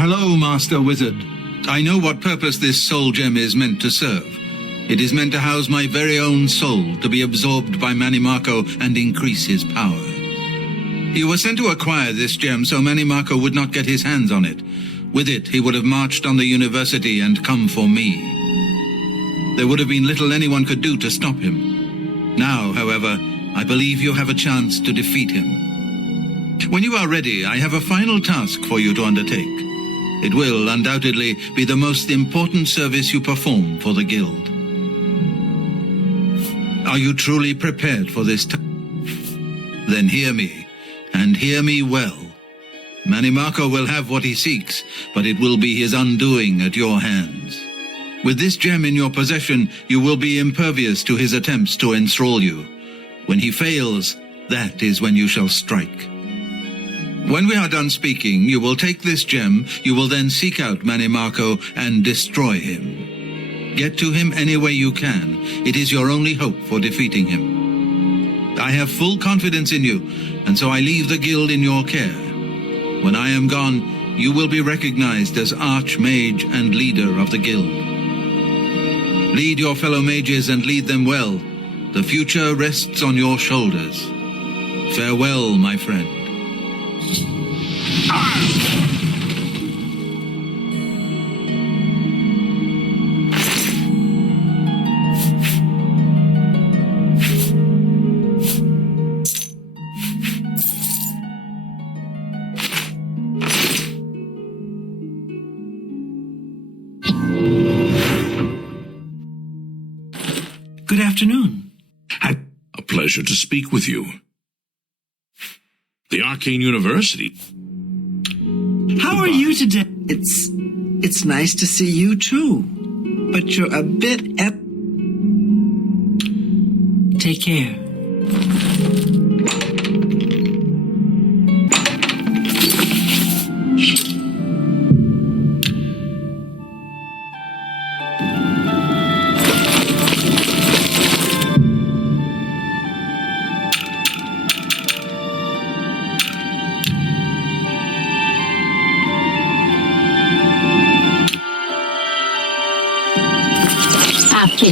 Hello, Master Wizard. I know what purpose this soul gem is meant to serve. It is meant to house my very own soul, to be absorbed by Manimarco and increase his power. He was sent to acquire this gem so Manimarco would not get his hands on it. With it, he would have marched on the university and come for me. There would have been little anyone could do to stop him. Now, however, I believe you have a chance to defeat him. When you are ready, I have a final task for you to undertake. It will undoubtedly be the most important service you perform for the guild. Are you truly prepared for this task? Then hear me, and hear me well. Manimarco will have what he seeks, but it will be his undoing at your hands. With this gem in your possession, you will be impervious to his attempts to enthrall you. When he fails, that is when you shall strike. When we are done speaking, you will take this gem, you will then seek out Manimarco and destroy him. Get to him any way you can. It is your only hope for defeating him. I have full confidence in you, and so I leave the guild in your care. When I am gone, you will be recognized as Archmage and leader of the guild. Lead your fellow mages and lead them well. The future rests on your shoulders. Farewell, my friend. Good afternoon. A pleasure to speak with you. The Arcane University. How are you today? It's nice to see you too, but you're a bit Take care.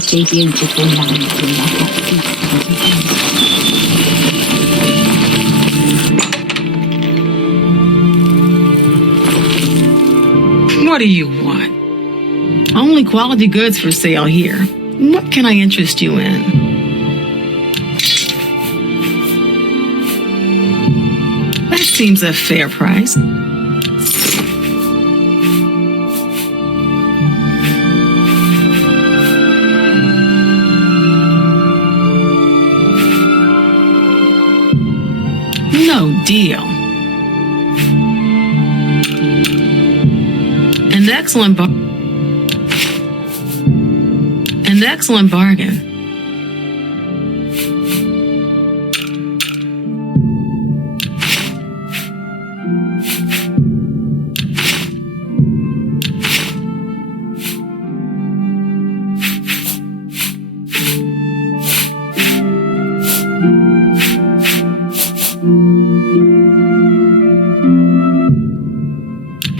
Beautiful What do you want? Only quality goods for sale here. What can I interest you in? That seems a fair price. No deal. An excellent bargain.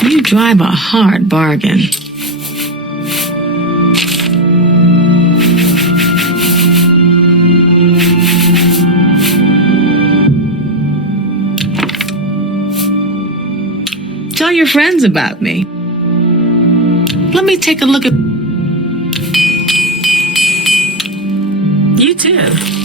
You drive a hard bargain. Tell your friends about me. Let me take a look at... You too.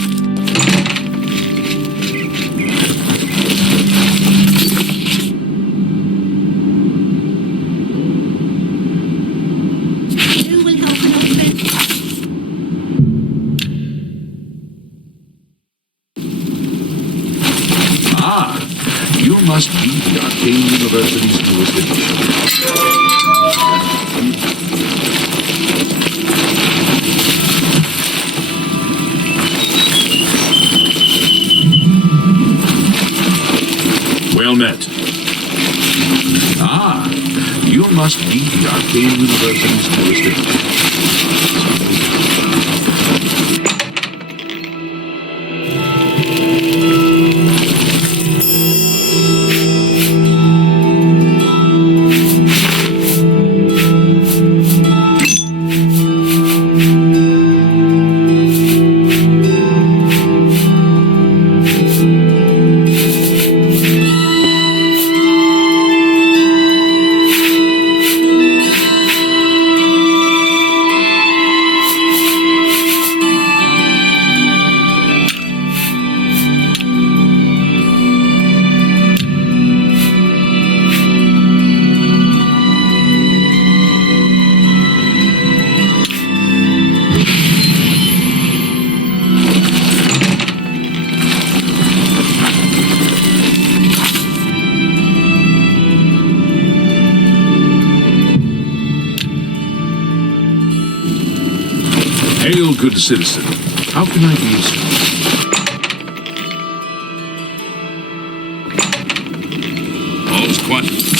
You must be the Arcane University's newest edition. Well met. You must be the Arcane University's newest edition. good citizen. How can I be of service? All's quiet.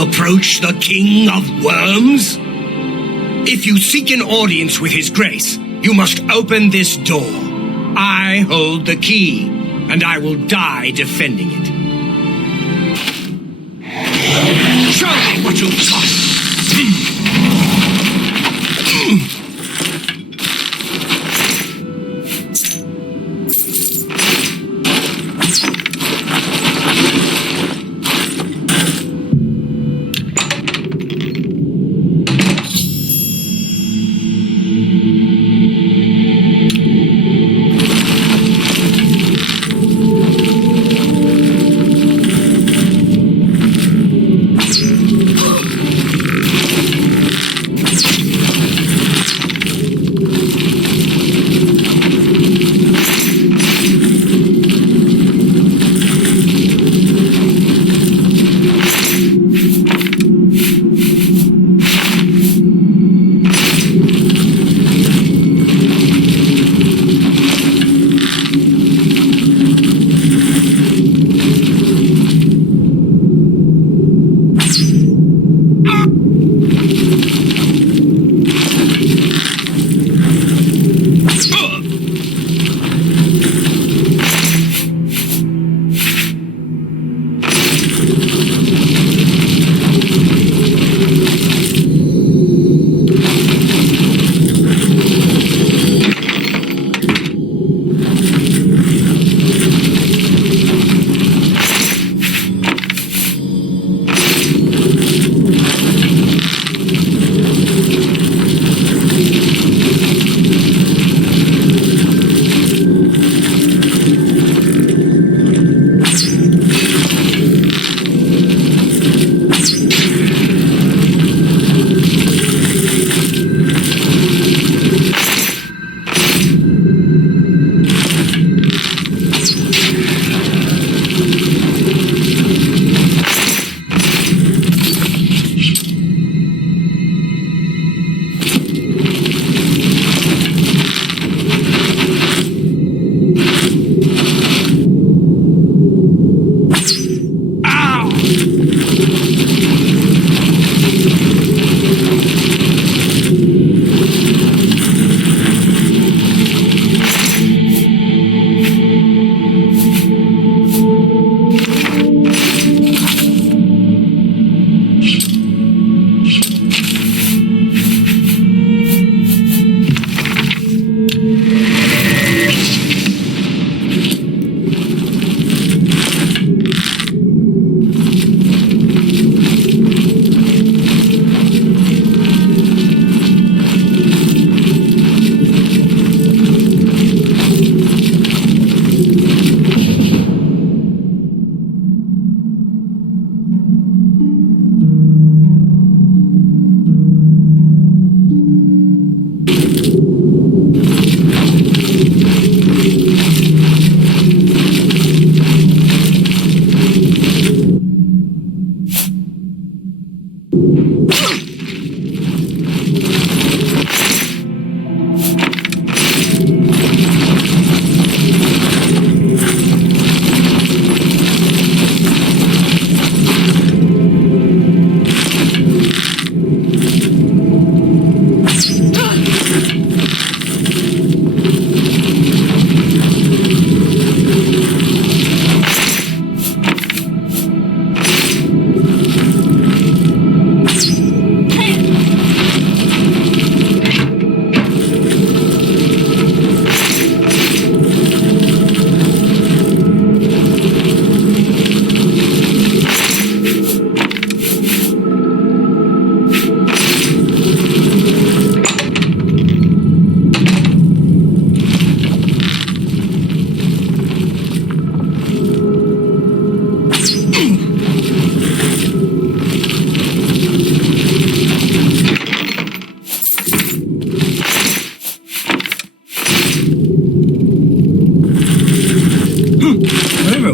Approach the King of Worms? If you seek an audience with His Grace, you must open this door. I hold the key, and I will die defending it. Show me what you've got!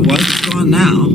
was. It's gone now.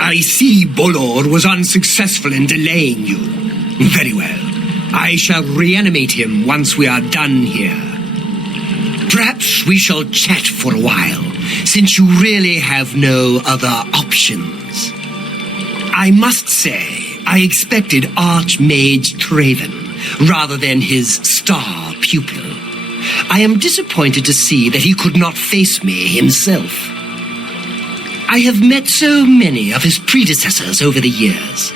I see Bolor was unsuccessful in delaying you. Very well. I shall reanimate him once we are done here. Perhaps we shall chat for a while, since you really have no other options. I must say, I expected Archmage Traven, rather than his star pupil. I am disappointed to see that he could not face me himself. I have met so many of his predecessors over the years.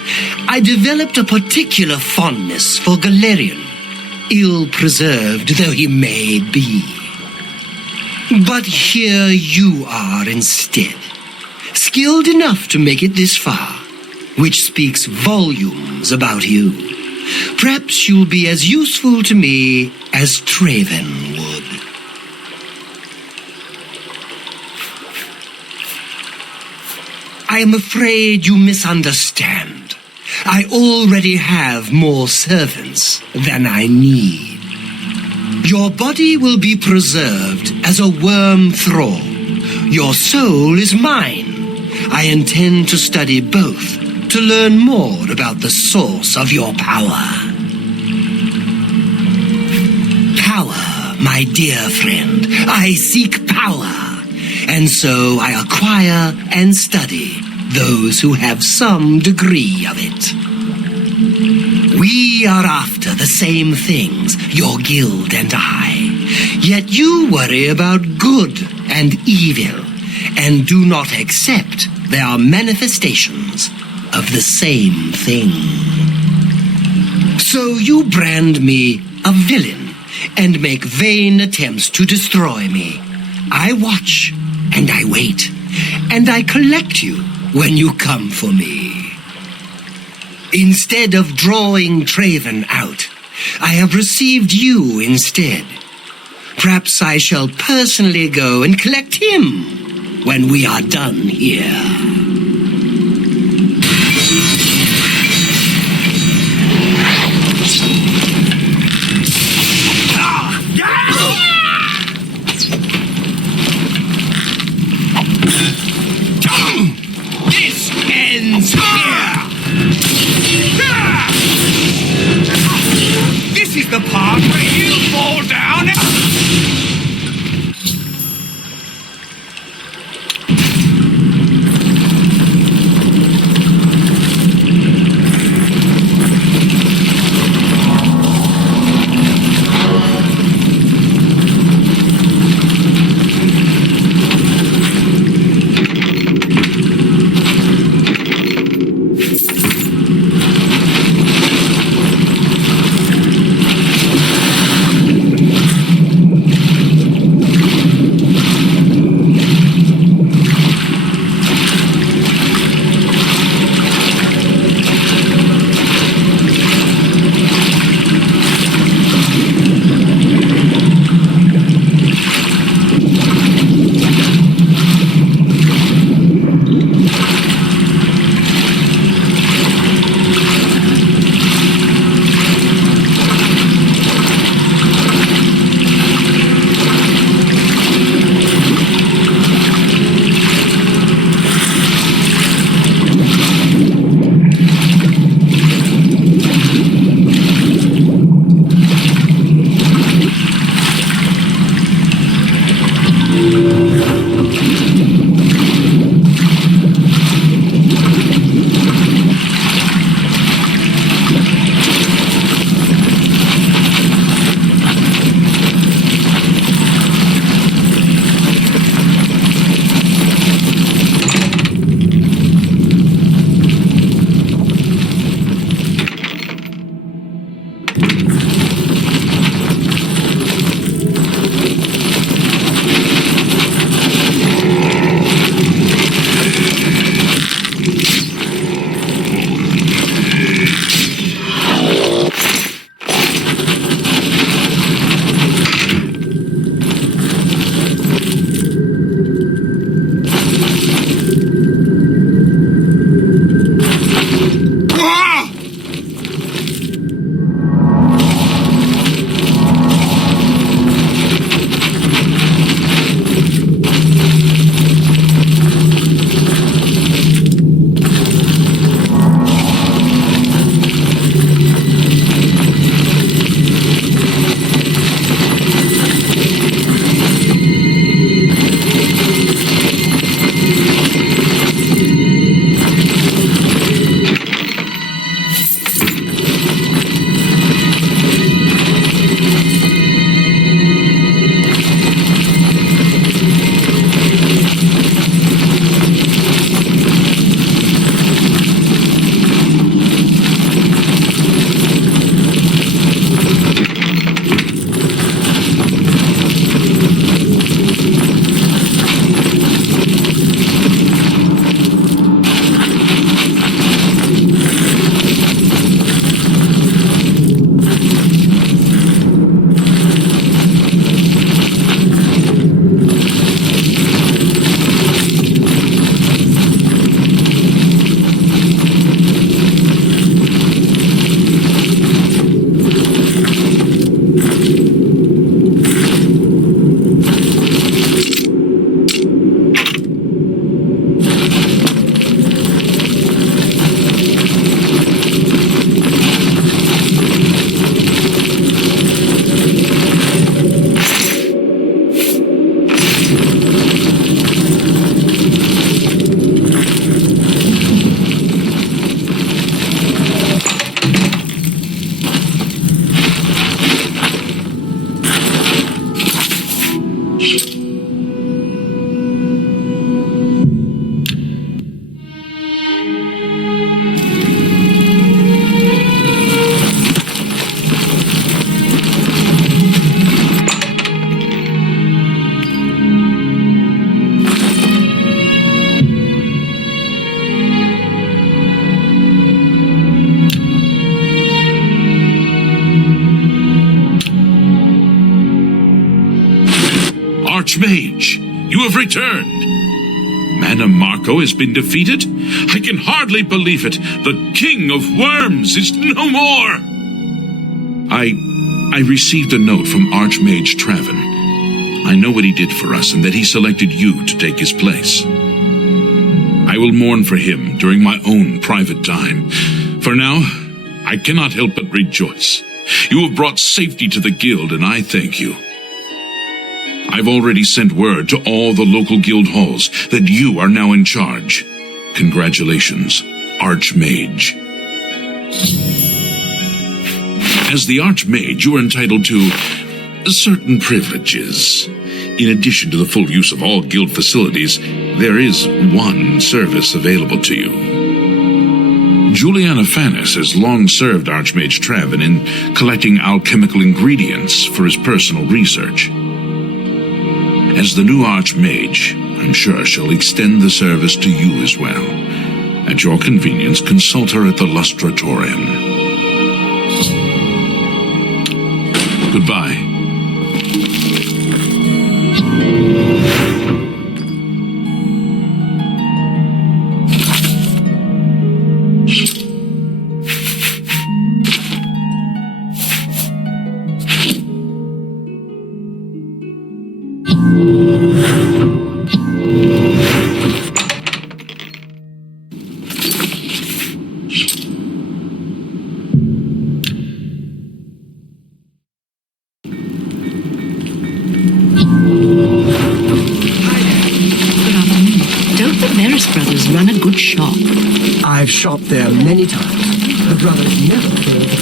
I developed a particular fondness for Galerion, ill-preserved though he may be. But here you are instead, skilled enough to make it this far, which speaks volumes about you. Perhaps you'll be as useful to me as Traven would. I am afraid you misunderstand. I already have more servants than I need. Your body will be preserved as a worm thrall. Your soul is mine. I intend to study both to learn more about the source of your power. Power, my dear friend. I seek power. And so I acquire and study those who have some degree of it. We are after the same things, your guild and I. Yet you worry about good and evil, and do not accept they are manifestations of the same thing. So you brand me a villain and make vain attempts to destroy me. I watch and I wait, and I collect you when you come for me. Instead of drawing Traven out, I have received you instead. Perhaps I shall personally go and collect him when we are done here. This ends here! This is the part where you fall down and... Archmage, you have returned. Mana Marco has been defeated? I can hardly believe it. The King of Worms is no more. I received a note from Archmage Traven. I know what he did for us and that he selected you to take his place. I will mourn for him during my own private time. For now, I cannot help but rejoice. You have brought safety to the guild, and I thank you. I've already sent word to all the local guild halls that you are now in charge. Congratulations, Archmage. As the Archmage, you are entitled to certain privileges. In addition to the full use of all guild facilities, there is one service available to you. Juliana Fanis has long served Archmage Traven in collecting alchemical ingredients for his personal research. As the new Archmage, I'm sure she'll extend the service to you as well. At your convenience, consult her at the Lustratorium. Goodbye. I've shopped there many times. The brothers never fail.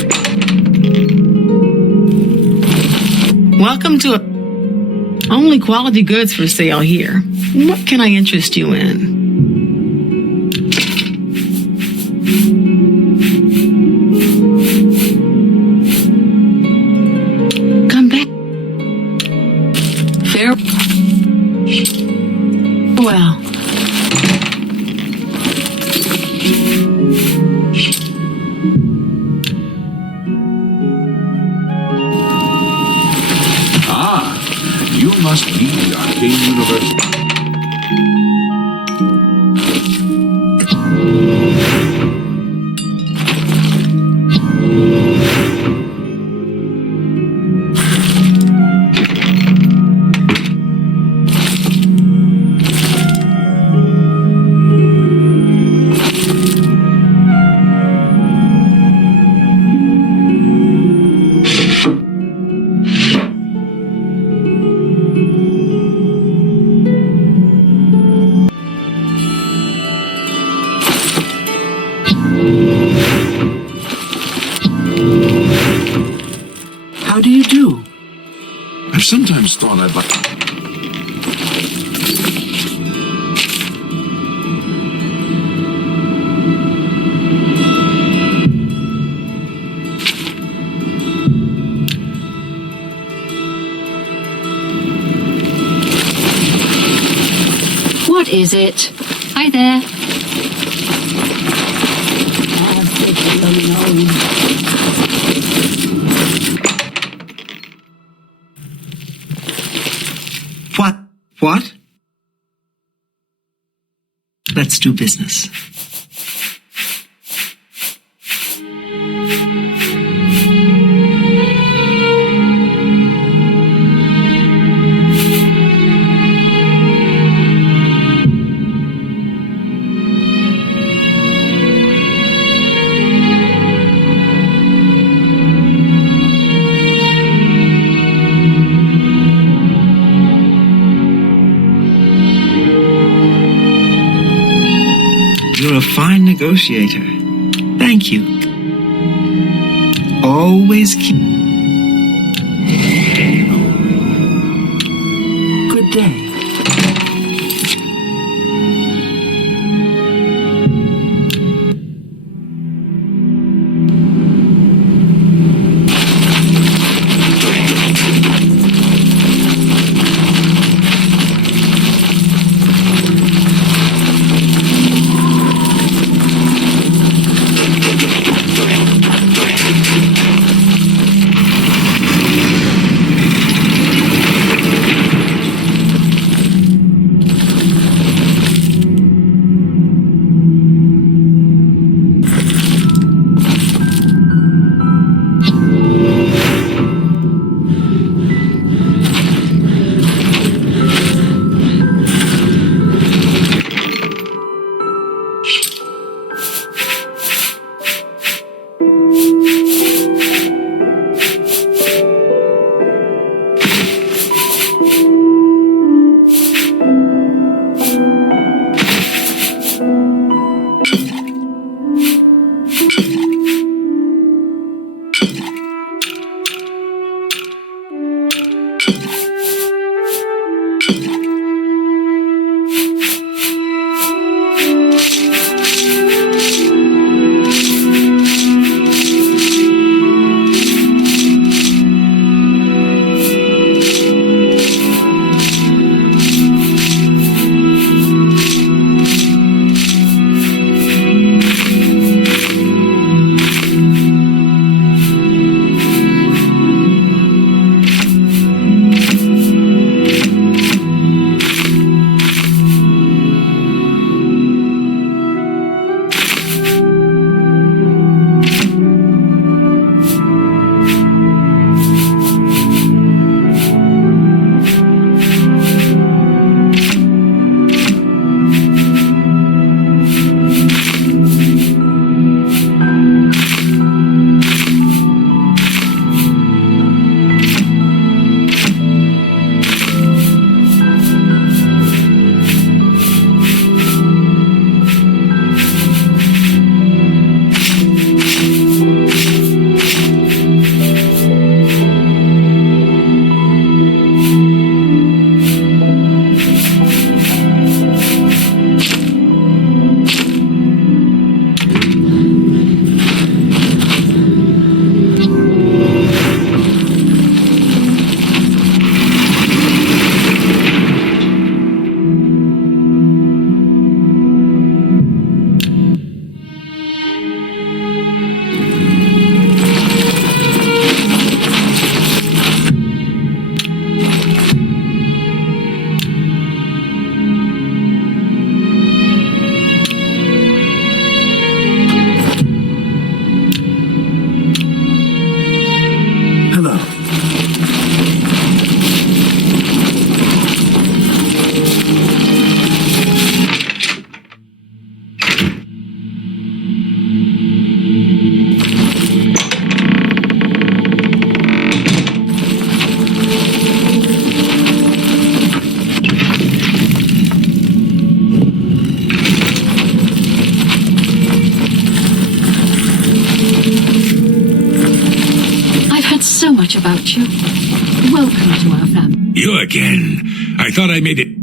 Welcome to only quality goods for sale here. What can I interest you in? Come back. Farewell. You must be the Arcane University. How do you do? I've sometimes thought I'd like... What is it? Hi there. What? Let's do business. You're a fine negotiator. Thank you. Always keep... Good day. About you. Welcome to our family. You again. I thought I made it.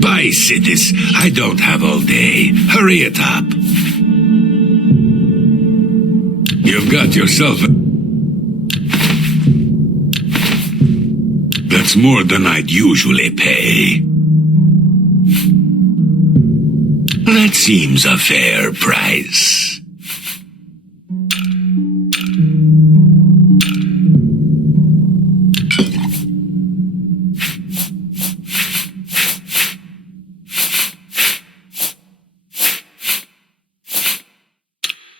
Bye, Sidis. I don't have all day. Hurry it up. You've got yourself a... That's more than I'd usually pay. That seems a fair price.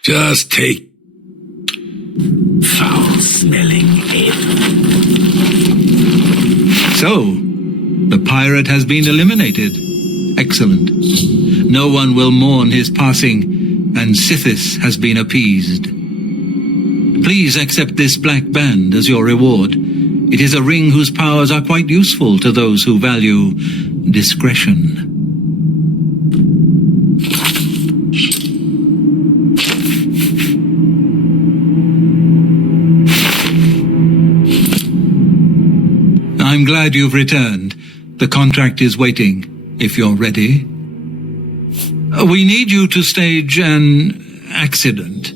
Just take foul-smelling ale. So, the pirate has been eliminated. Excellent. No one will mourn his passing, and Sithis has been appeased. Please accept this black band as your reward. It is a ring whose powers are quite useful to those who value discretion. I'm glad you've returned. The contract is waiting, if you're ready. We need you to stage an accident.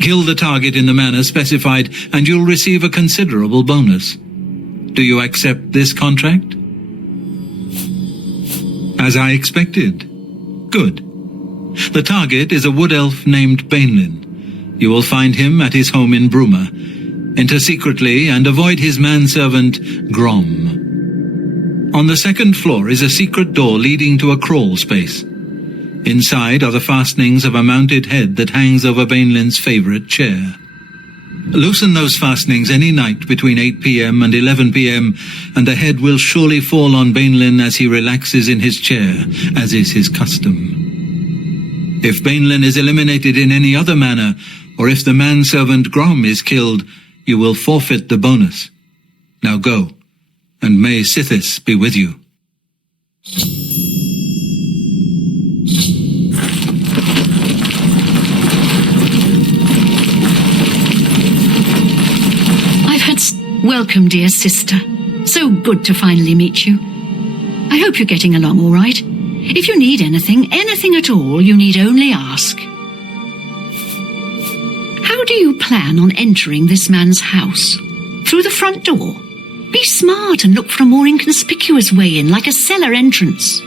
Kill the target in the manner specified, and you'll receive a considerable bonus. Do you accept this contract? As I expected. Good. The target is a wood elf named Bainlin. You will find him at his home in Bruma. Enter secretly and avoid his manservant, Grom. On the second floor is a secret door leading to a crawl space. Inside are the fastenings of a mounted head that hangs over Bainlin's favorite chair. Loosen those fastenings any night between 8 p.m. and 11 p.m., and the head will surely fall on Bainlin as he relaxes in his chair, as is his custom. If Bainlin is eliminated in any other manner, or if the manservant Grom is killed, you will forfeit the bonus. Now go, and may Sithis be with you. Welcome, dear sister. So good to finally meet you. I hope you're getting along all right. If you need anything at all, you need only ask. How do you plan on entering this man's house? Through the front door? Be smart and look for a more inconspicuous way in, like a cellar entrance.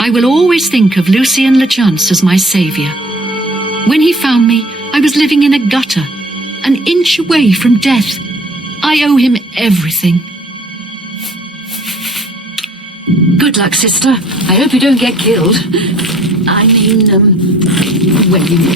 I will always think of Lucien Lechance as my savior. When he found me, I was living in a gutter, an inch away from death. I owe him everything. Good luck, sister. I hope you don't get killed. I mean, well, you know.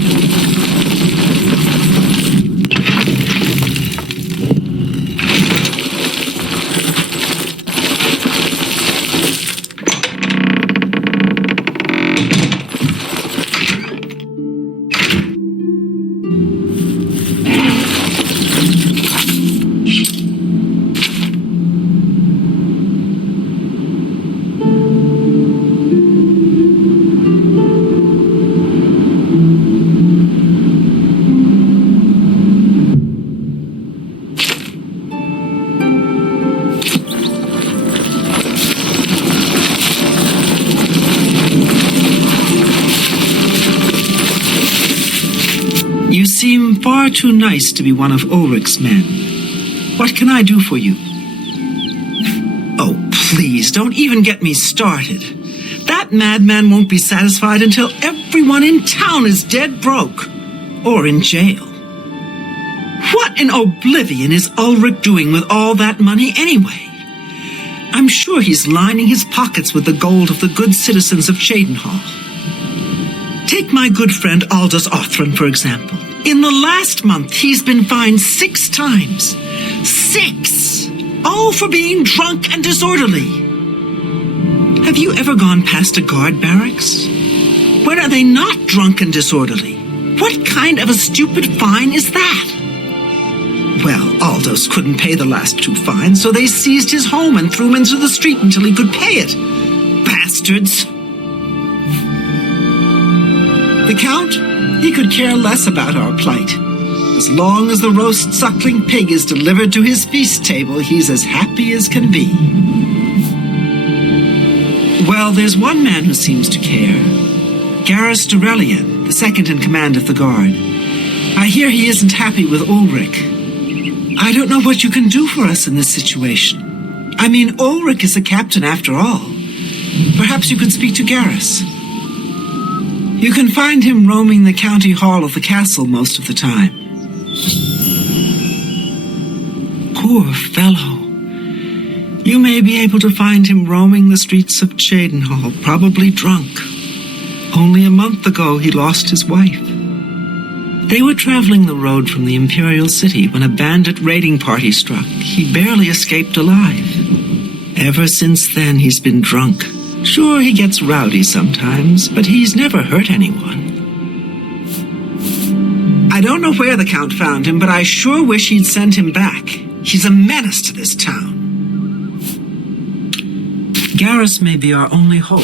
You seem far too nice to be one of Ulrich's men. What can I do for you? Oh, please, don't even get me started. That madman won't be satisfied until everyone in town is dead broke. Or in jail. What in Oblivion is Ulrich doing with all that money anyway? I'm sure he's lining his pockets with the gold of the good citizens of Cheydinhal. Take my good friend Aldous Othran, for example. In the last month, he's been fined 6 times. 6! All for being drunk and disorderly. Have you ever gone past a guard barracks? When are they not drunk and disorderly? What kind of a stupid fine is that? Well, Aldous couldn't pay the last 2 fines, so they seized his home and threw him into the street until he could pay it. Bastards! The Count? He could care less about our plight. As long as the roast suckling pig is delivered to his feast table, he's as happy as can be. Well, there's one man who seems to care. Garrus Durelian, the second in command of the guard. I hear he isn't happy with Ulrich. I don't know what you can do for us in this situation. I mean, Ulrich is the captain after all. Perhaps you could speak to Garrus. You can find him roaming the county hall of the castle most of the time. Poor fellow. You may be able to find him roaming the streets of Cheydinhal, probably drunk. Only a month ago he lost his wife. They were traveling the road from the Imperial city when a bandit raiding party struck. He barely escaped alive. Ever since then he's been drunk. Sure, he gets rowdy sometimes, but he's never hurt anyone. I don't know where the Count found him, but I sure wish he'd send him back. He's a menace to this town. Garrus may be our only hope.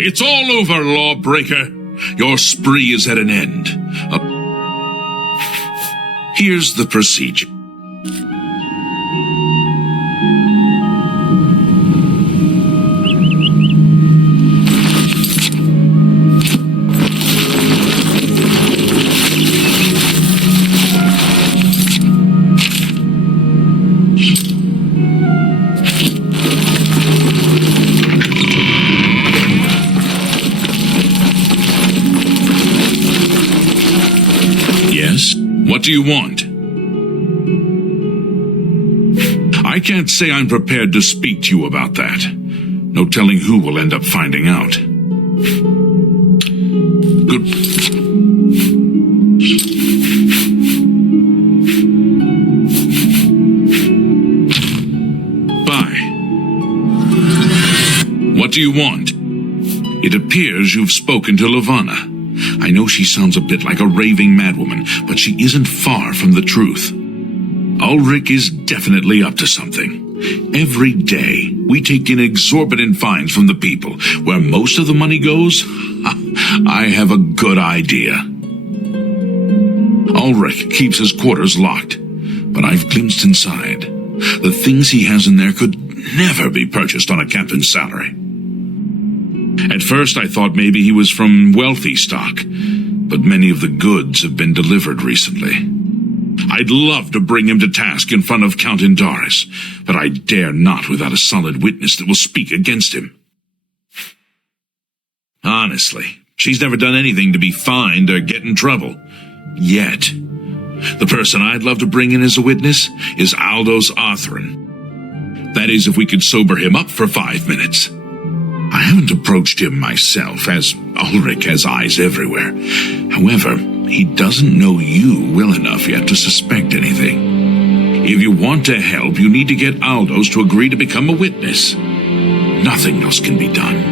It's all over, lawbreaker. Your spree is at an end. Here's the procedure. Yes? What do you want? I can't say I'm prepared to speak to you about that. No telling who will end up finding out. Good. Bye. What do you want? It appears you've spoken to Lavanna. I know she sounds a bit like a raving madwoman, but she isn't far from the truth. Ulrich is definitely up to something. Every day, we take in exorbitant fines from the people. Where most of the money goes, I have a good idea. Ulrich keeps his quarters locked, but I've glimpsed inside. The things he has in there could never be purchased on a captain's salary. At first, I thought maybe he was from wealthy stock, but many of the goods have been delivered recently. I'd love to bring him to task in front of Count Indaris, but I dare not without a solid witness that will speak against him. Honestly, she's never done anything to be fined or get in trouble. Yet. The person I'd love to bring in as a witness is Aldous Arthurn. That is, if we could sober him up for 5 minutes. I haven't approached him myself, as Ulrich has eyes everywhere. However, he doesn't know you well enough yet to suspect anything. If you want to help, you need to get Aldous to agree to become a witness. Nothing else can be done.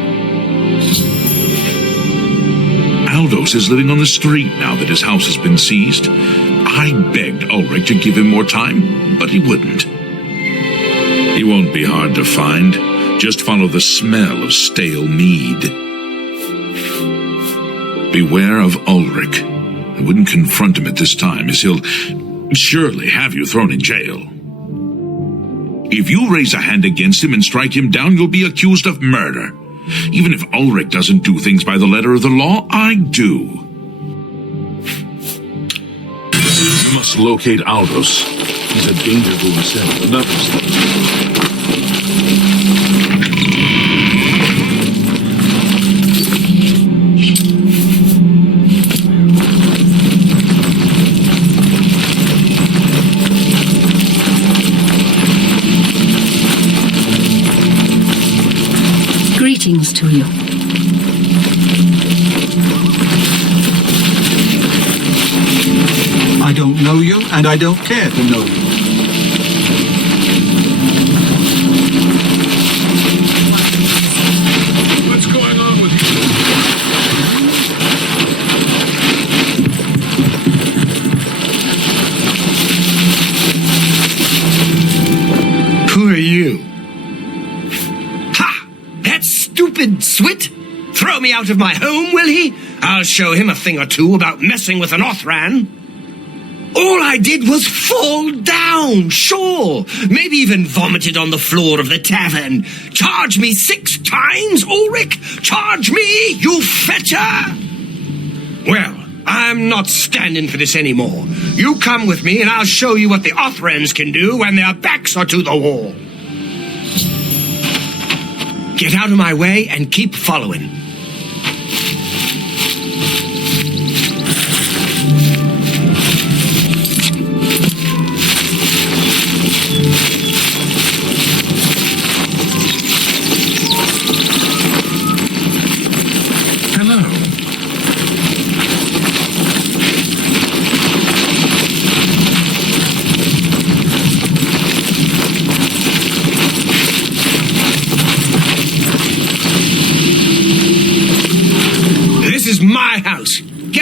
Aldous is living on the street now that his house has been seized. I begged Ulrich to give him more time, but he wouldn't. He won't be hard to find. Just follow the smell of stale mead. Beware of Ulrich. I wouldn't confront him at this time, as he'll surely have you thrown in jail. If you raise a hand against him and strike him down, you'll be accused of murder. Even if Ulrich doesn't do things by the letter of the law, I do. You must locate Aldous. He's a danger to himself and others. Greetings to you. I don't know you, and I don't care to know you. What's going on with you? Who are you? Ha! That stupid Swit? Throw me out of my home, will he? I'll show him a thing or two about messing with an Othran. All I did was fall down, sure. Maybe even vomited on the floor of the tavern. Charge me 6 times, Ulrich? Charge me, you fetcher! Well, I'm not standing for this anymore. You come with me and I'll show you what the Othrans can do when their backs are to the wall. Get out of my way and keep following.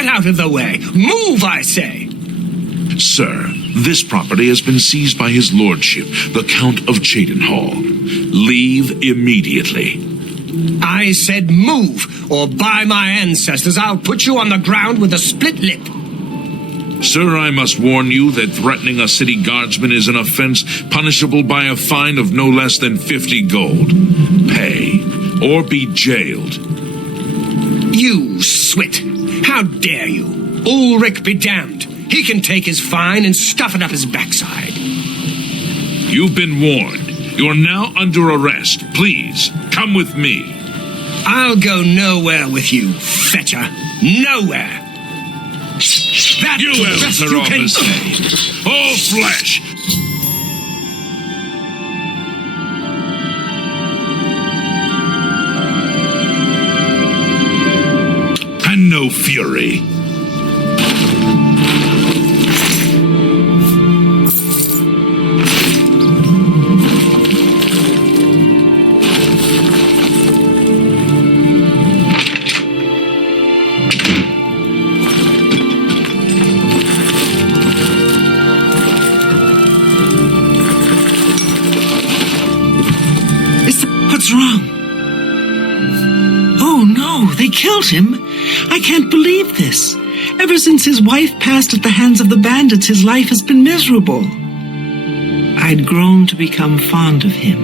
Out of the way. Move, I say. Sir, this property has been seized by his lordship, the Count of Cheydinhall. Leave immediately. I said move, or by my ancestors, I'll put you on the ground with a split lip. Sir, I must warn you that threatening a city guardsman is an offense punishable by a fine of no less than 50 gold. Pay, or be jailed. You Swit! How dare you? Ulrich be damned. He can take his fine and stuff it up his backside. You've been warned. You're now under arrest. Please, come with me. I'll go nowhere with you, fetcher. Nowhere. that You the elves best are you all can the same. All flesh. And no fury. What's wrong? Oh no, they killed him. I can't believe this. Ever since his wife passed at the hands of the bandits, his life has been miserable. I'd grown to become fond of him.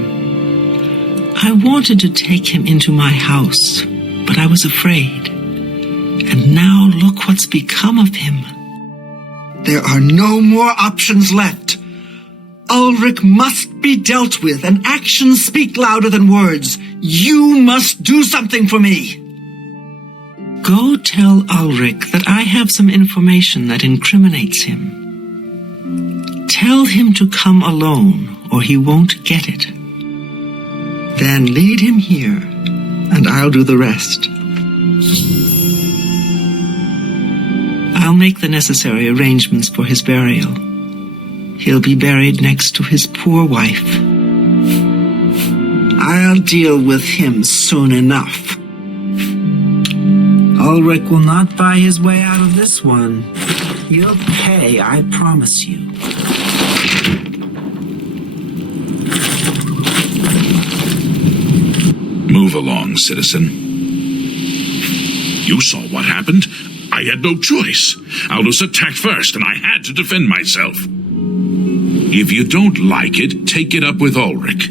I wanted to take him into my house, but I was afraid. And now look what's become of him. There are no more options left. Ulrich must be dealt with, and actions speak louder than words. You must do something for me. Go tell Ulrich that I have some information that incriminates him. Tell him to come alone, or he won't get it. Then lead him here, and I'll do the rest. I'll make the necessary arrangements for his burial. He'll be buried next to his poor wife. I'll deal with him soon enough. Ulrich will not buy his way out of this one. He'll pay, I promise you. Move along, citizen. You saw what happened. I had no choice. Aldous attacked first, and I had to defend myself. If you don't like it, take it up with Ulrich.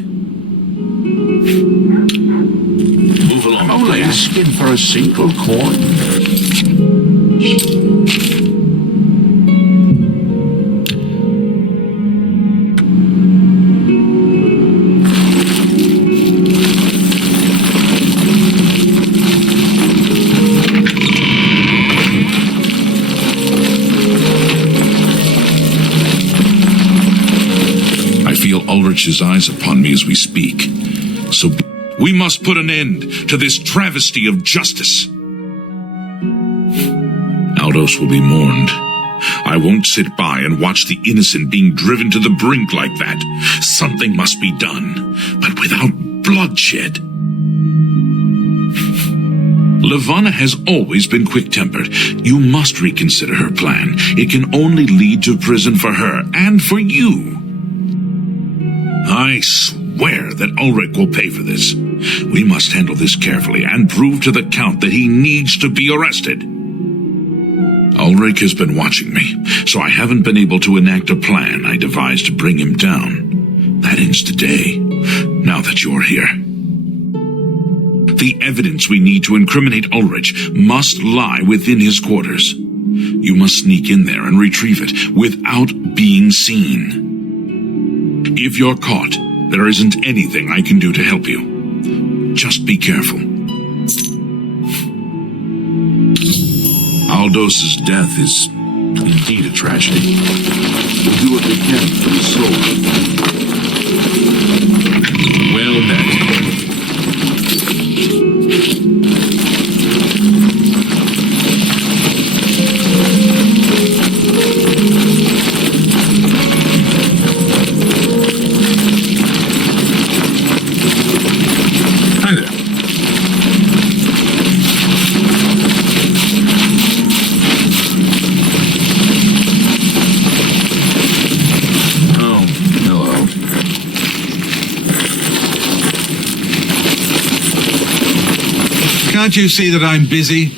Move along, Only please. asking for a single coin. Ulrich's eyes upon me as we speak. So we must put an end to this travesty of justice. Aldous will be mourned. I won't sit by and watch the innocent being driven to the brink like that. Something must be done, but without bloodshed. Levana has always been quick-tempered. You must reconsider her plan. It can only lead to prison for her and for you. I swear that Ulrich will pay for this. We must handle this carefully and prove to the Count that he needs to be arrested. Ulrich has been watching me, so I haven't been able to enact a plan I devised to bring him down. That ends today, now that you're here. The evidence we need to incriminate Ulrich must lie within his quarters. You must sneak in there and retrieve it without being seen. If you're caught, there isn't anything I can do to help you. Just be careful. Aldous' death is indeed a tragedy. We'll do what we can for his soul. Well met. Can't you see that I'm busy?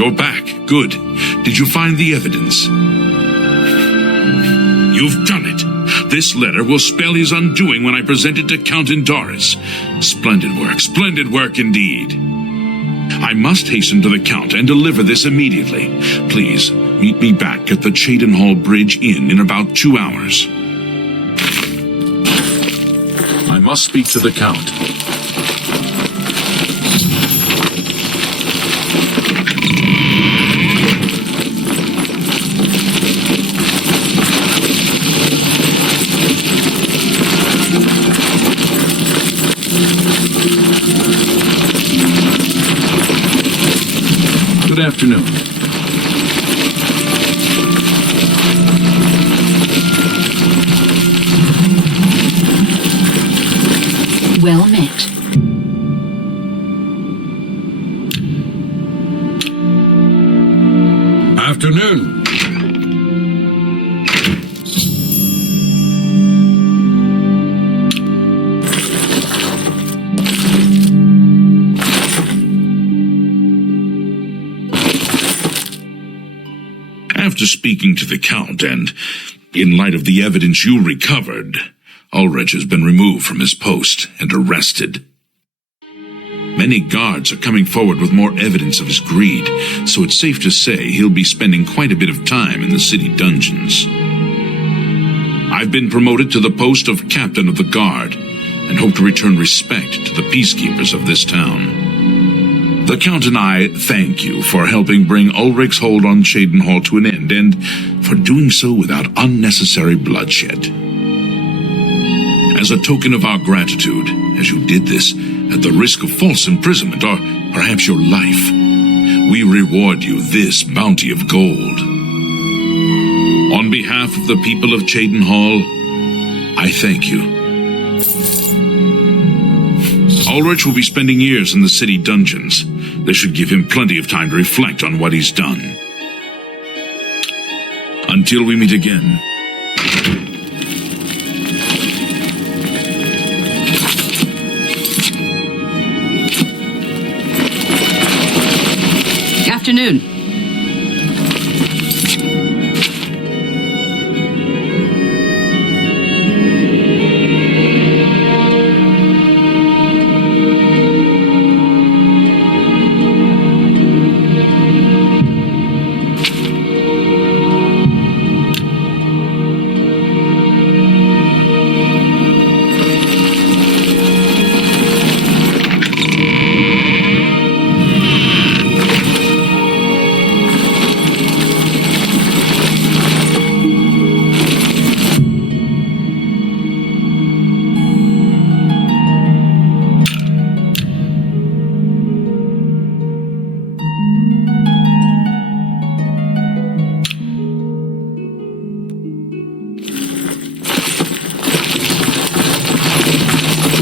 You're back. Good. Did you find the evidence? You've done it. This letter will spell his undoing when I present it to Count Indoris. Splendid work indeed. I must hasten to the Count and deliver this immediately. Please, meet me back at the Cheydinhall Bridge Inn in about 2 hours. I must speak to the Count. Good afternoon. Well met. Afternoon. After speaking to the Count, and in light of the evidence you recovered, Ulrich has been removed from his post and arrested. Many guards are coming forward with more evidence of his greed, so it's safe to say he'll be spending quite a bit of time in the city dungeons. I've been promoted to the post of Captain of the Guard, and hope to return respect to the peacekeepers of this town. The Count and I thank you for helping bring Ulrich's hold on Cheydinhall to an end, and for doing so without unnecessary bloodshed. As a token of our gratitude, as you did this at the risk of false imprisonment or perhaps your life, we reward you this bounty of gold. On behalf of the people of Cheydinhall, I thank you. Ulrich will be spending years in the city dungeons. This should give him plenty of time to reflect on what he's done. Until we meet again. Afternoon.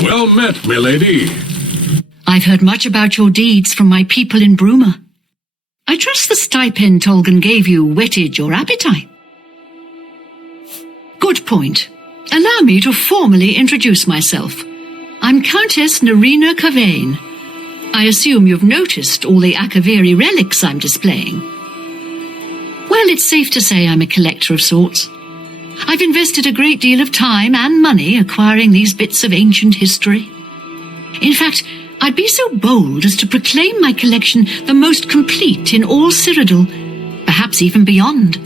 Well met, milady. I've heard much about your deeds from my people in Bruma. I trust the stipend Tolgan gave you whetted your appetite. Good point. Allow me to formally introduce myself. I'm Countess Nerina Cavane. I assume you've noticed all the Akaviri relics I'm displaying. Well, it's safe to say I'm a collector of sorts. I've invested a great deal of time and money acquiring these bits of ancient history. In fact, I'd be so bold as to proclaim my collection the most complete in all Cyrodiil, perhaps even beyond.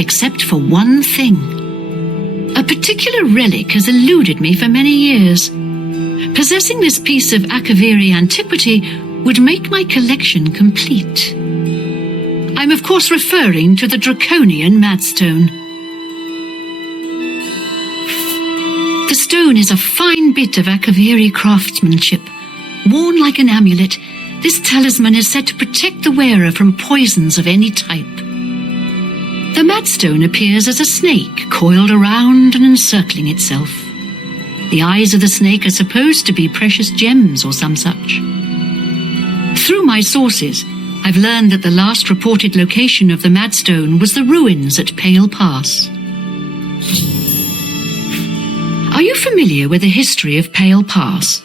Except for one thing. A particular relic has eluded me for many years. Possessing this piece of Akaviri antiquity would make my collection complete. I'm of course referring to the draconian Madstone. The stone is a fine bit of Akaviri craftsmanship. Worn like an amulet, this talisman is said to protect the wearer from poisons of any type. The Madstone appears as a snake coiled around and encircling itself. The eyes of the snake are supposed to be precious gems or some such. Through my sources, I've learned that the last reported location of the Madstone was the ruins at Pale Pass. Are you familiar with the history of Pale Pass?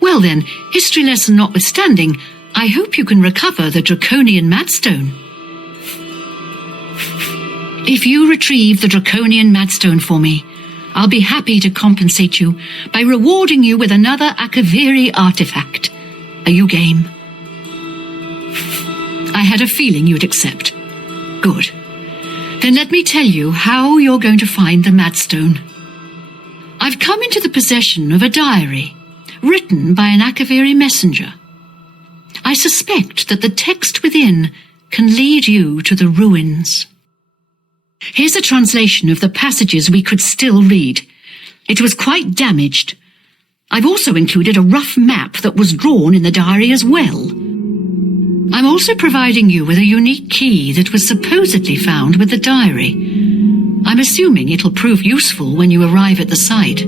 Well then, history lesson notwithstanding, I hope you can recover the Draconian Madstone. If you retrieve the Draconian Madstone for me, I'll be happy to compensate you by rewarding you with another Akaviri artifact. Are you game? I had a feeling you'd accept. Good. Then let me tell you how you're going to find the Madstone. I've come into the possession of a diary, written by an Akaviri messenger. I suspect that the text within can lead you to the ruins. Here's a translation of the passages we could still read. It was quite damaged. I've also included a rough map that was drawn in the diary as well. I'm also providing you with a unique key that was supposedly found with the diary. I'm assuming it'll prove useful when you arrive at the site.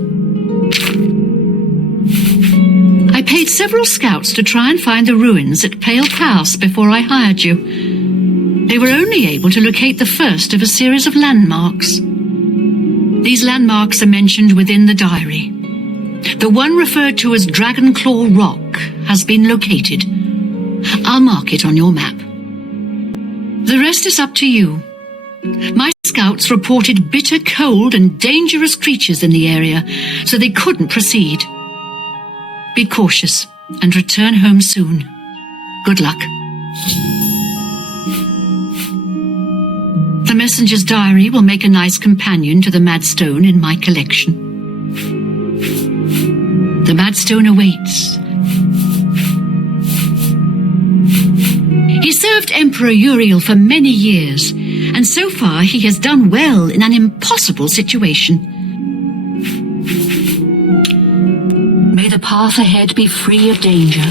I paid several scouts to try and find the ruins at Pale Pass before I hired you. They were only able to locate the first of a series of landmarks. These landmarks are mentioned within the diary. The one referred to as Dragonclaw Rock has been located. I'll mark it on your map. The rest is up to you. My scouts reported bitter cold and dangerous creatures in the area, so they couldn't proceed. Be cautious and return home soon. Good luck. The messenger's diary will make a nice companion to the Madstone in my collection. The Madstone awaits. He served Emperor Uriel for many years, and so far he has done well in an impossible situation. May the path ahead be free of danger.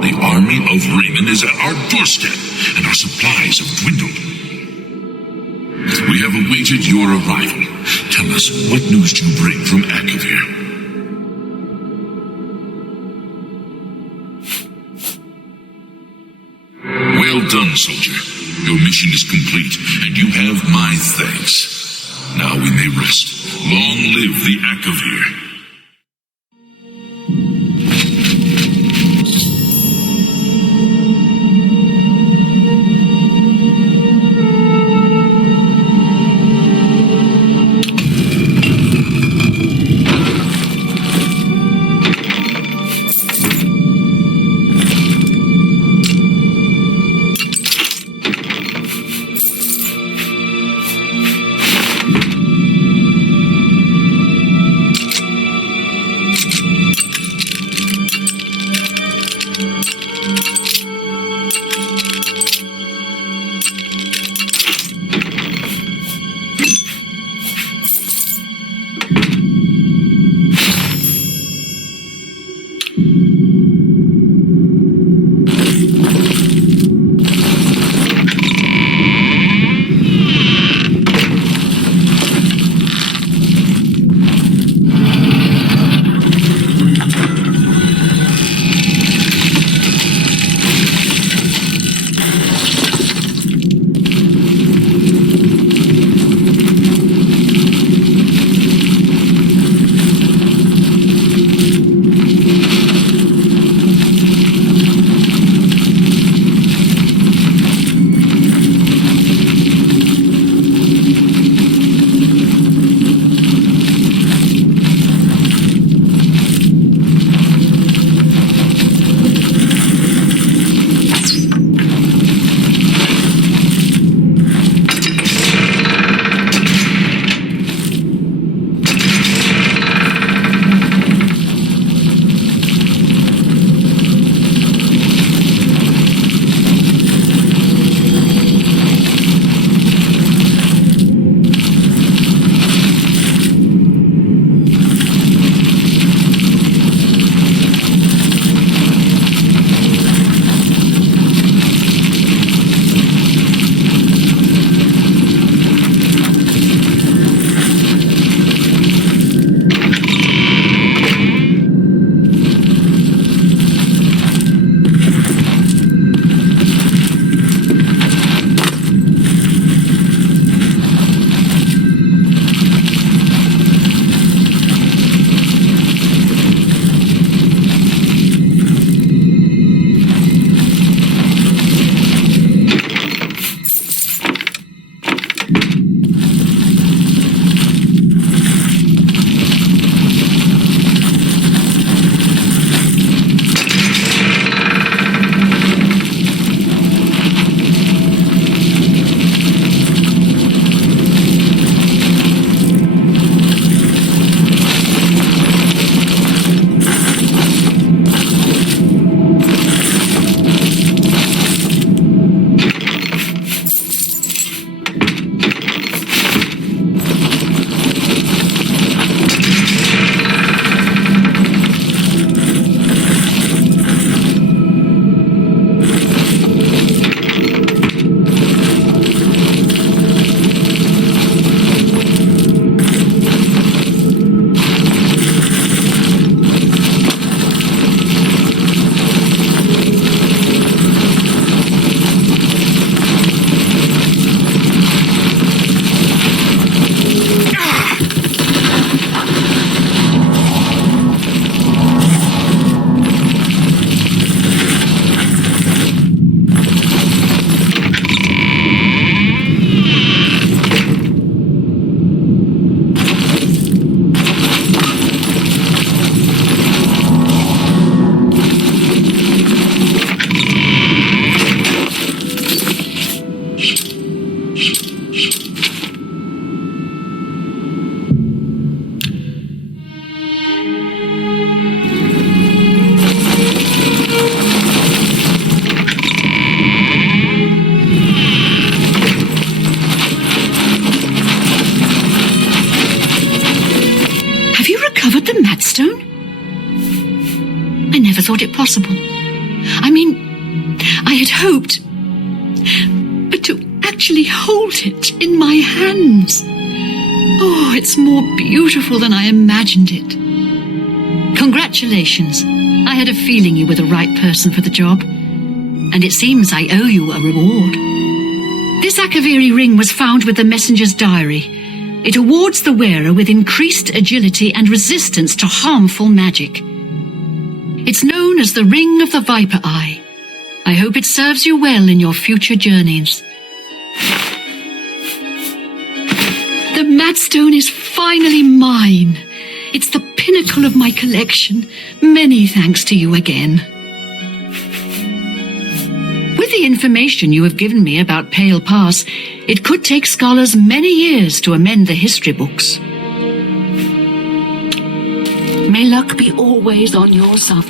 The army of Raymond is at our doorstep, and our supplies have dwindled. We have awaited your arrival. Tell us, what news do you bring from Akavir? Well done, soldier. Your mission is complete, and you have my thanks. Now we may rest. Long live the Akavir. Thought it possible. I mean, I had hoped... But to actually hold it in my hands... Oh, it's more beautiful than I imagined it. Congratulations. I had a feeling you were the right person for the job. And it seems I owe you a reward. This Akaviri ring was found with the messenger's diary. It awards the wearer with increased agility and resistance to harmful magic. It's known as the Ring of the Viper Eye. I hope it serves you well in your future journeys. The Madstone is finally mine. It's the pinnacle of my collection. Many thanks to you again. With the information you have given me about Pale Pass, it could take scholars many years to amend the history books. May luck be always on your side.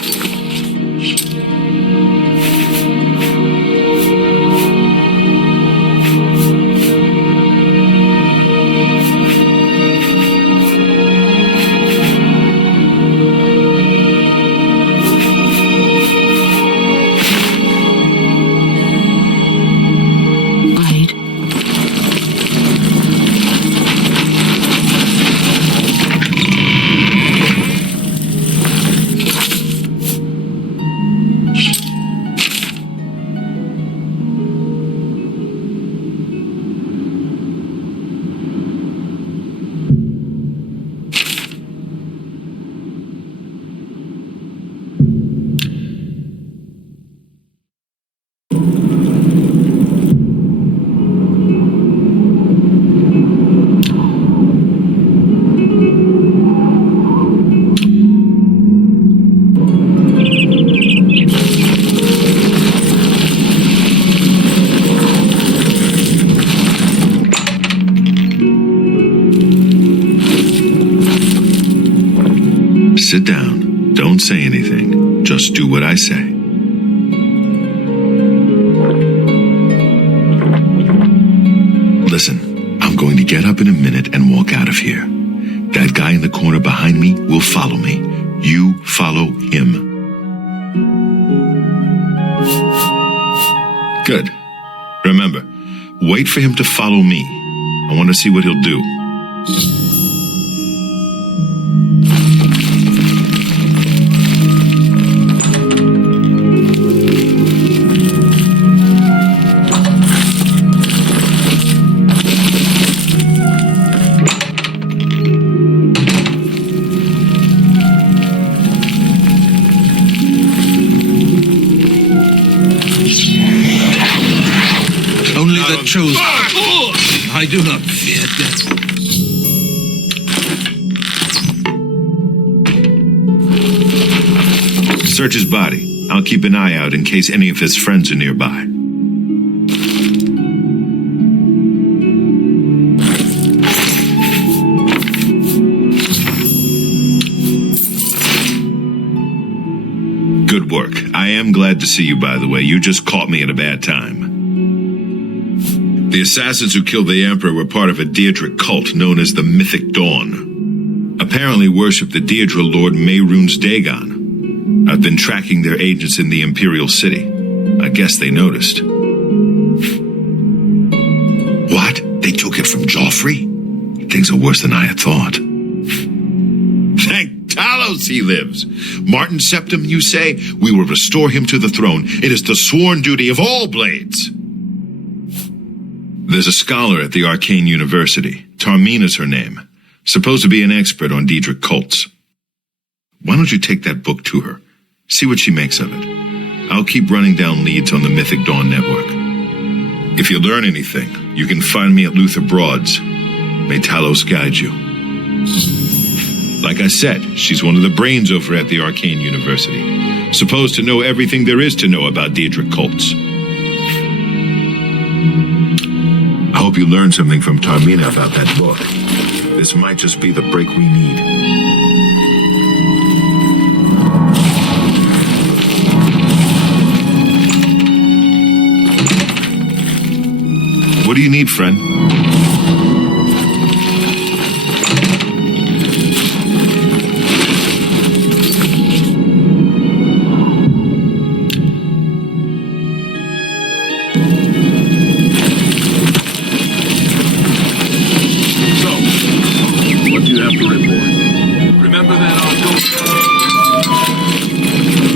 Sit down. Don't say anything. Just do what I say. Listen, I'm going to get up in a minute and walk out of here. That guy in the corner behind me will follow me. You follow him. Good. Remember, wait for him to follow me. I want to see what he'll do. Chosen. I do not fear death. Search his body. I'll keep an eye out in case any of his friends are nearby. Good work. I am glad to see you, by the way. You just caught me at a bad time. The assassins who killed the Emperor were part of a Daedric cult known as the Mythic Dawn. Apparently worship the Daedra Lord Mehrunes Dagon. I've been tracking their agents in the Imperial city. I guess they noticed. What? They took it from Joffrey? Things are worse than I had thought. Thank Talos he lives. Martin Septim, you say? We will restore him to the throne. It is the sworn duty of all blades. There's a scholar at the Arcane University. Tarmina's her name. Supposed to be an expert on Daedric cults. Why don't you take that book to her? See what she makes of it. I'll keep running down leads on the Mythic Dawn network. If you learn anything, you can find me at Luther Broad's. May Talos guide you. Like I said, she's one of the brains over at the Arcane University. Supposed to know everything there is to know about Daedric cults. I hope you learned something from Tarmina about that book. This might just be the break we need. What do you need, friend? have to report. Remember that, Uncle?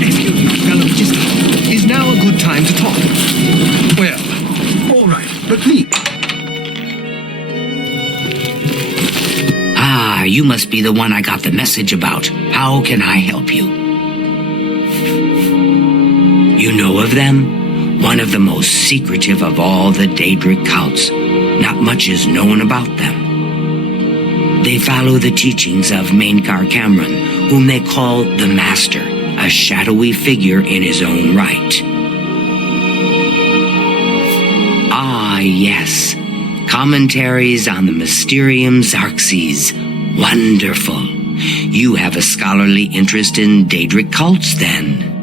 Excuse me, fellow Disney. Is now a good time to talk? Well, all right, but please. Ah, you must be the one I got the message about. How can I help you? You know of them? One of the most secretive of all the Daedric cults. Not much is known about them. They follow the teachings of Mainkar Cameron, whom they call the Master, a shadowy figure in his own right. Ah, yes. Commentaries on the Mysterium Xarxes. Wonderful. You have a scholarly interest in Daedric cults, then.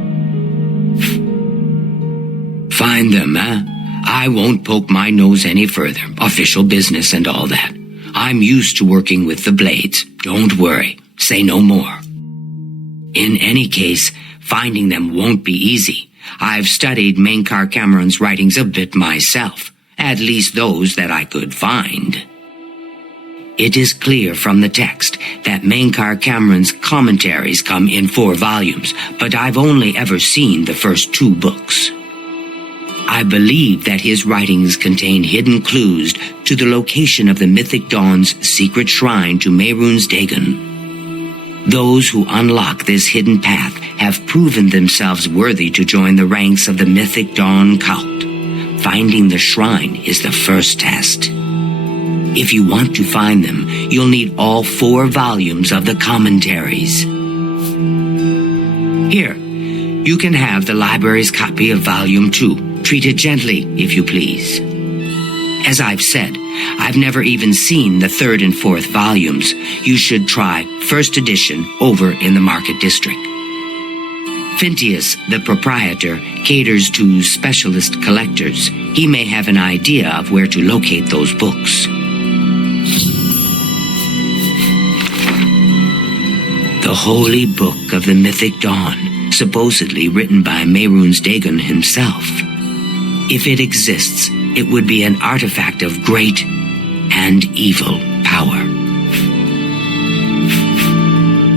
Find them, huh? I won't poke my nose any further. Official business and all that. I'm used to working with the blades. Don't worry. Say no more. In any case, finding them won't be easy. I've studied Mainkar Cameron's writings a bit myself. At least those that I could find. It is clear from the text that Mainkar Cameron's commentaries come in 4 volumes, but I've only ever seen the first 2 books. I believe that his writings contain hidden clues to the location of the Mythic Dawn's secret shrine to Mehrunes Dagon. Those who unlock this hidden path have proven themselves worthy to join the ranks of the Mythic Dawn cult. Finding the shrine is the first test. If you want to find them, you'll need all 4 volumes of the commentaries. Here, you can have the library's copy of Volume 2. Treat it gently, if you please. As I've said, I've never even seen the 3rd and 4th volumes. You should try 1st edition over in the Market District. Phintius, the proprietor, caters to specialist collectors. He may have an idea of where to locate those books. The Holy Book of the Mythic Dawn, supposedly written by Mehrunes Dagon himself. If it exists, it would be an artifact of great and evil power.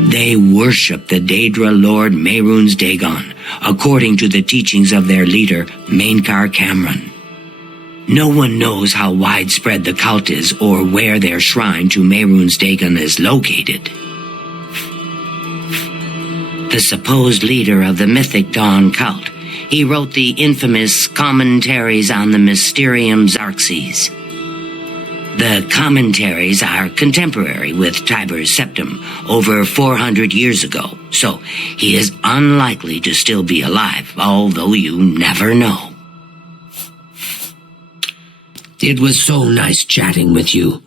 They worship the Daedra Lord Mehrunes Dagon, according to the teachings of their leader, Mainkar Cameron. No one knows how widespread the cult is or where their shrine to Mehrunes Dagon is located. The supposed leader of the Mythic Dawn cult, he wrote the infamous Commentaries on the Mysterium Xarxes. The commentaries are contemporary with Tiber's Septim over 400 years ago, so he is unlikely to still be alive, although you never know. It was so nice chatting with you.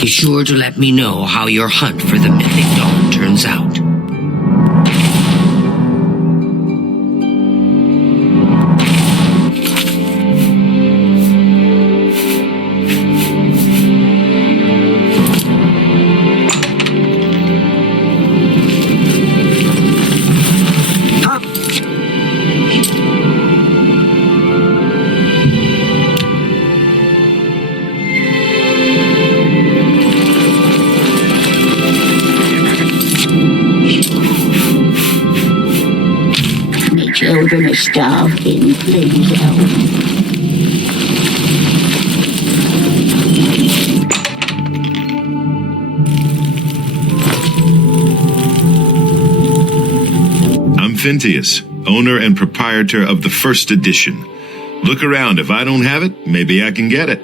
Be sure to let me know how your hunt for the Mythic Dawn turns out. Children are starving, please help. I'm Phintius, owner and proprietor of the 1st edition. Look around. If I don't have it, maybe I can get it.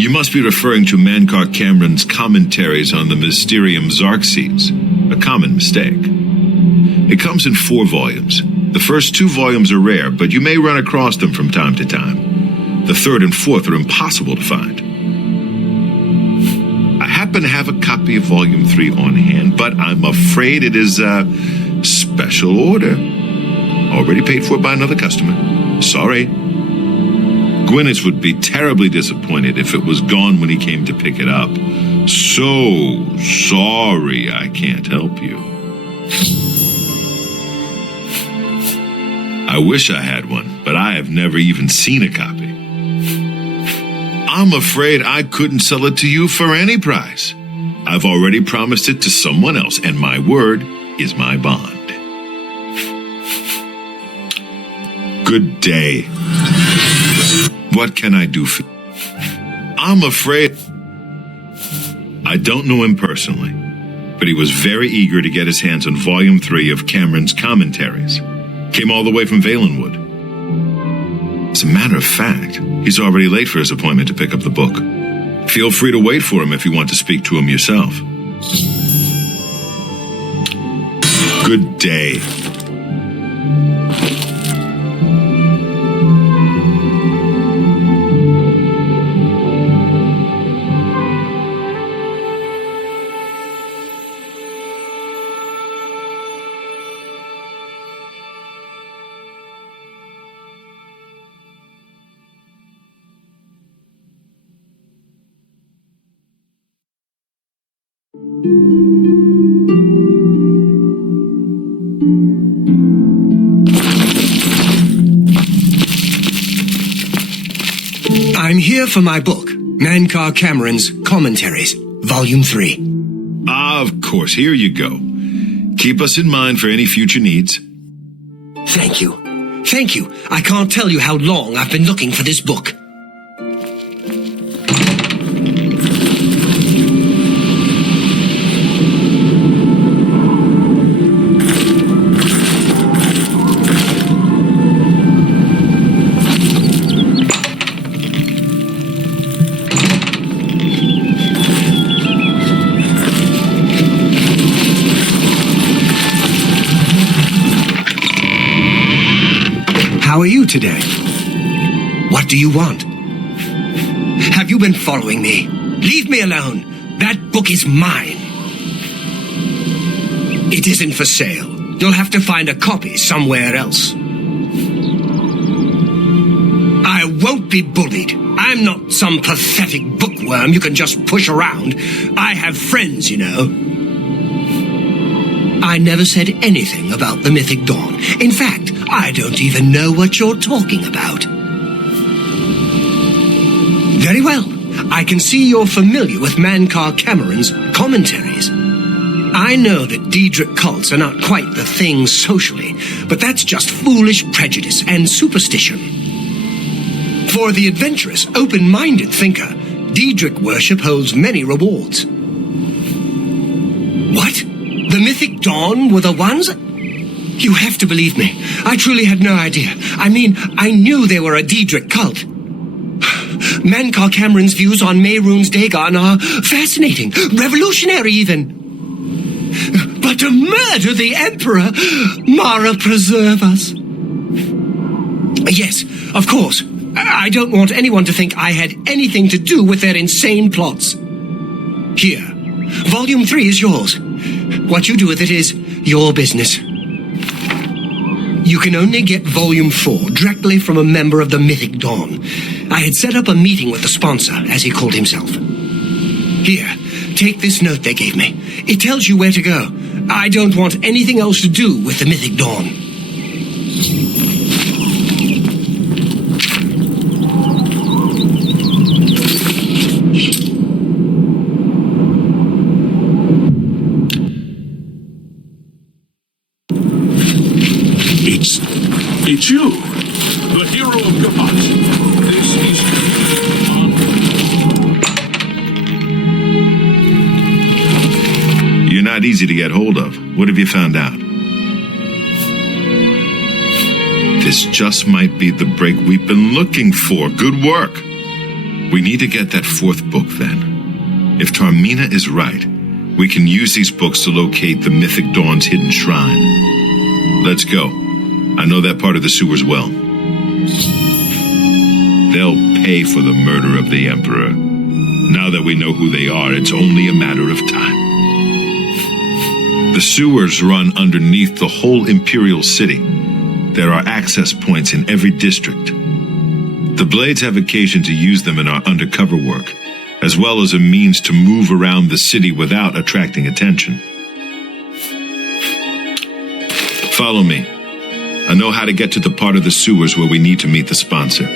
You must be referring to Mainkar Cameron's commentaries on the Mysterium Xarxes. A common mistake. It comes in 4 volumes. The first 2 volumes are rare, but you may run across them from time to time. The 3rd and 4th are impossible to find. I happen to have a copy of Volume 3 on hand, but I'm afraid it is a special order. Already paid for by another customer. Sorry. Gwyneth would be terribly disappointed if it was gone when he came to pick it up. So sorry I can't help you. I wish I had one, but I have never even seen a copy. I'm afraid I couldn't sell it to you for any price. I've already promised it to someone else, and my word is my bond. Good day. What can I do for you? I'm afraid... I don't know him personally, but he was very eager to get his hands on Volume 3 of Cameron's commentaries. Came all the way from Valenwood. As a matter of fact, he's already late for his appointment to pick up the book. Feel free to wait for him if you want to speak to him yourself. Good day. I'm here for my book, Mankar Cameron's Commentaries, Volume 3. Of course, here you go. Keep us in mind for any future needs. Thank you. Thank you. I can't tell you how long I've been looking for this book. How are you today? What do you want? Have you been following me? Leave me alone. That book is mine. It isn't for sale. You'll have to find a copy somewhere else. I won't be bullied. I'm not some pathetic bookworm you can just push around. I have friends, you know. I never said anything about the Mythic Dawn. In fact, I don't even know what you're talking about. Very well. I can see you're familiar with Mankar Cameron's commentaries. I know that Daedric cults are not quite the thing socially, but that's just foolish prejudice and superstition. For the adventurous, open-minded thinker, Daedric worship holds many rewards. What? The Mythic Dawn were the ones? You have to believe me. I truly had no idea. I mean, I knew they were a Daedric cult. Mankar Cameron's views on Mehrunes Dagon are fascinating, revolutionary even. But to murder the Emperor, Mara preserve us. Yes, of course. I don't want anyone to think I had anything to do with their insane plots. Here, Volume 3 is yours. What you do with it is your business. You can only get Volume 4 directly from a member of the Mythic Dawn. I had set up a meeting with the sponsor, as he called himself. Here, take this note they gave me. It tells you where to go. I don't want anything else to do with the Mythic Dawn. It's you, the hero of gods. This is... You're not easy to get hold of. What have you found out? This just might be the break we've been looking for. Good work. We need to get that fourth book then. If Tarmina is right, we can use these books to locate the Mythic Dawn's hidden shrine. Let's go. I know that part of the sewers well. They'll pay for the murder of the Emperor. Now that we know who they are, it's only a matter of time. The sewers run underneath the whole Imperial city. There are access points in every district. The Blades have occasion to use them in our undercover work, as well as a means to move around the city without attracting attention. Follow me. I know how to get to the part of the sewers where we need to meet the sponsor.